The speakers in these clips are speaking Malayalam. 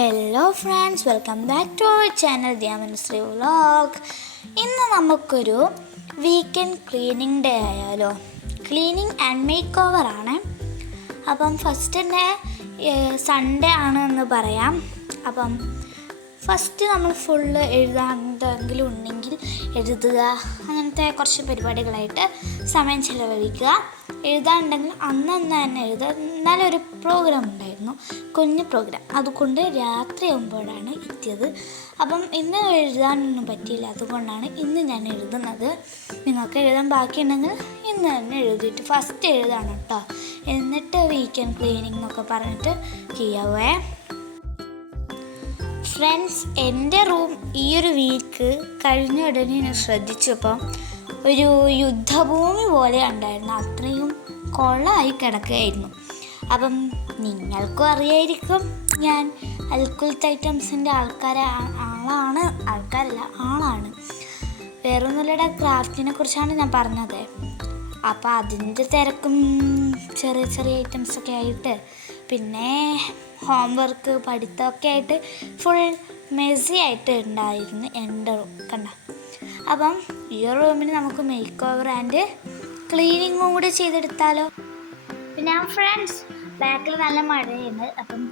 Hello friends, welcome back to our channel Dhyamanashree vlog. ഇന്ന് നമുക്കൊരു വീക്കെൻഡ് ക്ലീനിങ് ഡേ ആയാലോ. ക്ലീനിങ് ആൻഡ് മേക്ക് ഓവറാണ്. അപ്പം ഫസ്റ്റ് തന്നെ സൺഡേ ആണ് എന്ന് പറയാം. അപ്പം ഫസ്റ്റ് നമ്മൾ ഫുള്ള് എഴുതാണ്ടെങ്കിലും ഉണ്ടെങ്കിൽ എഴുതുക, അങ്ങനത്തെ കുറച്ച് പരിപാടികളായിട്ട് സമയം ചിലവഴിക്കുക. എഴുതാനുണ്ടെങ്കിൽ അന്ന് തന്നെ എഴുതുക. എന്നാലും ഒരു പ്രോഗ്രാം ഉണ്ടായിരുന്നു, കുഞ്ഞു പ്രോഗ്രാം, അതുകൊണ്ട് രാത്രി ആകുമ്പോഴാണ് എത്തിയത്. അപ്പം ഇന്ന് എഴുതാനൊന്നും പറ്റിയില്ല, അതുകൊണ്ടാണ് ഇന്ന് ഞാൻ എഴുതുന്നത്. നിങ്ങൾക്ക് എഴുതാൻ ബാക്കിയുണ്ടെങ്കിൽ ഇന്ന് തന്നെ എഴുതിയിട്ട് ഫസ്റ്റ് എഴുതാണ് കേട്ടോ. എന്നിട്ട് വീക്കെൻഡ് ക്ലീനിങ് എന്നൊക്കെ പറഞ്ഞിട്ട് ചെയ്യാവേ. ഫ്രണ്ട്സ്, എൻ്റെ റൂം ഈ ഒരു വീക്ക് കഴിഞ്ഞ ഉടനെ ഞാൻ ശ്രദ്ധിച്ചപ്പോൾ ഒരു യുദ്ധഭൂമി പോലെ ഉണ്ടായിരുന്നു. അത്രയും കൊളമായി കിടക്കുകയായിരുന്നു. അപ്പം നിങ്ങൾക്കും അറിയായിരിക്കും, ഞാൻ അൽക്കുൽത്ത് ഐറ്റംസിൻ്റെ ആളാണ്. വേറൊന്നുമില്ലയുടെ ക്രാഫ്റ്റിനെ കുറിച്ചാണ് ഞാൻ പറഞ്ഞത്. അപ്പോൾ അതിൻ്റെ തിരക്കും ചെറിയ ചെറിയ ഐറ്റംസൊക്കെ ആയിട്ട്, പിന്നെ ഹോംവർക്ക് പഠിത്തമൊക്കെ ആയിട്ട് ഫുൾ മെസ്സി ആയിട്ട് ഉണ്ടായിരുന്നു എൻ്റെ റൂം. കണ്ട. അപ്പം ഈ റൂമിന് നമുക്ക് മേക്ക് ഓവർ ആൻഡ് ക്ലീനിങ്ങും കൂടി ചെയ്തെടുത്താലോ. പിന്നെ ഫ്രണ്ട്സ്, ബാക്കിൽ നല്ല മഴയുണ്ട്. അപ്പം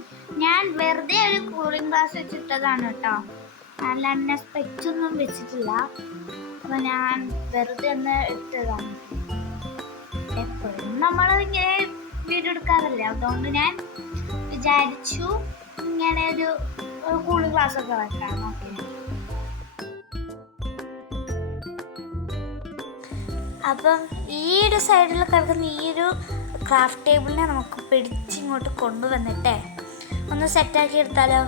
ഞാൻ വെറുതെ ഒരു കൂളിംഗ് ഗ്ലാസ് വെച്ചിട്ടതാണ് കേട്ടോ, അല്ലാണ്ട് ഞാൻ സ്പെക്സൊന്നും വെച്ചിട്ടില്ല. അപ്പം ഞാൻ വെറുതെ ഒന്ന് ഇട്ടതാണ്. എപ്പോഴും നമ്മളിങ്ങനെ വീഡിയോ എടുക്കാറില്ല, അതുകൊണ്ട് ഞാൻ വിചാരിച്ചു ഇങ്ങനെ ഒരു കൂളിംഗ് ഗ്ലാസ് ഒക്കെ വെക്കാം. ഓക്കെ. അപ്പം ഈ ഒരു സൈഡിൽ കിടക്കുന്ന ഈ ഒരു ക്രാഫ്റ്റ് ടേബിളിനെ നമുക്ക് പിടിച്ചിങ്ങോട്ട് കൊണ്ടുവന്നിട്ടേ ഒന്ന് സെറ്റാക്കി എടുത്താലോ.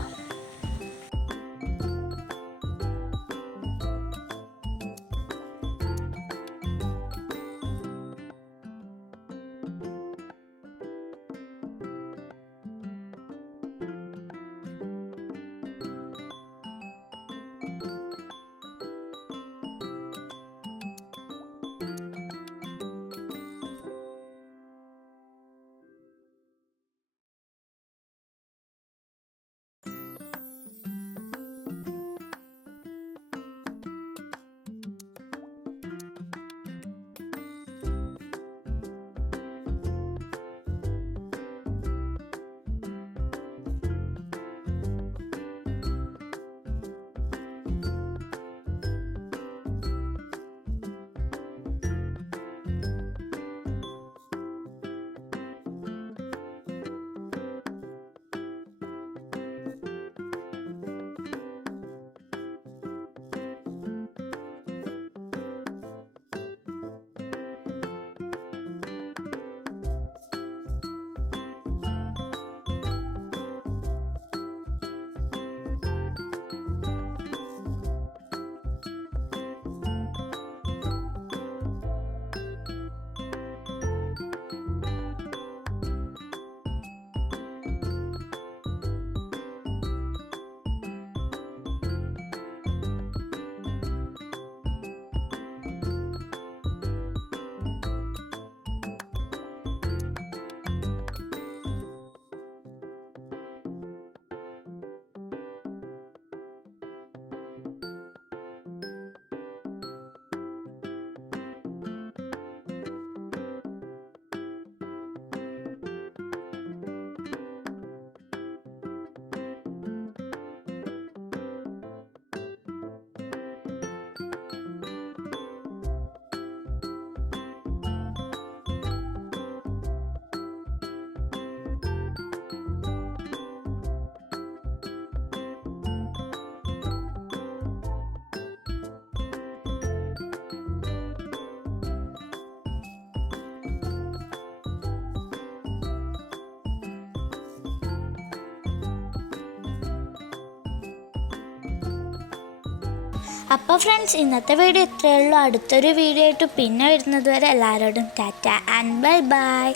അപ്പോൾ ഫ്രണ്ട്സ്, ഇന്നത്തെ വീഡിയോ ഇത്രയേ ഉള്ളൂ. അടുത്തൊരു വീഡിയോ ആയിട്ട് പിന്നെ വരുന്നത് വരെ എല്ലാവരോടും ടാറ്റ ആൻഡ് ബൈ ബൈ.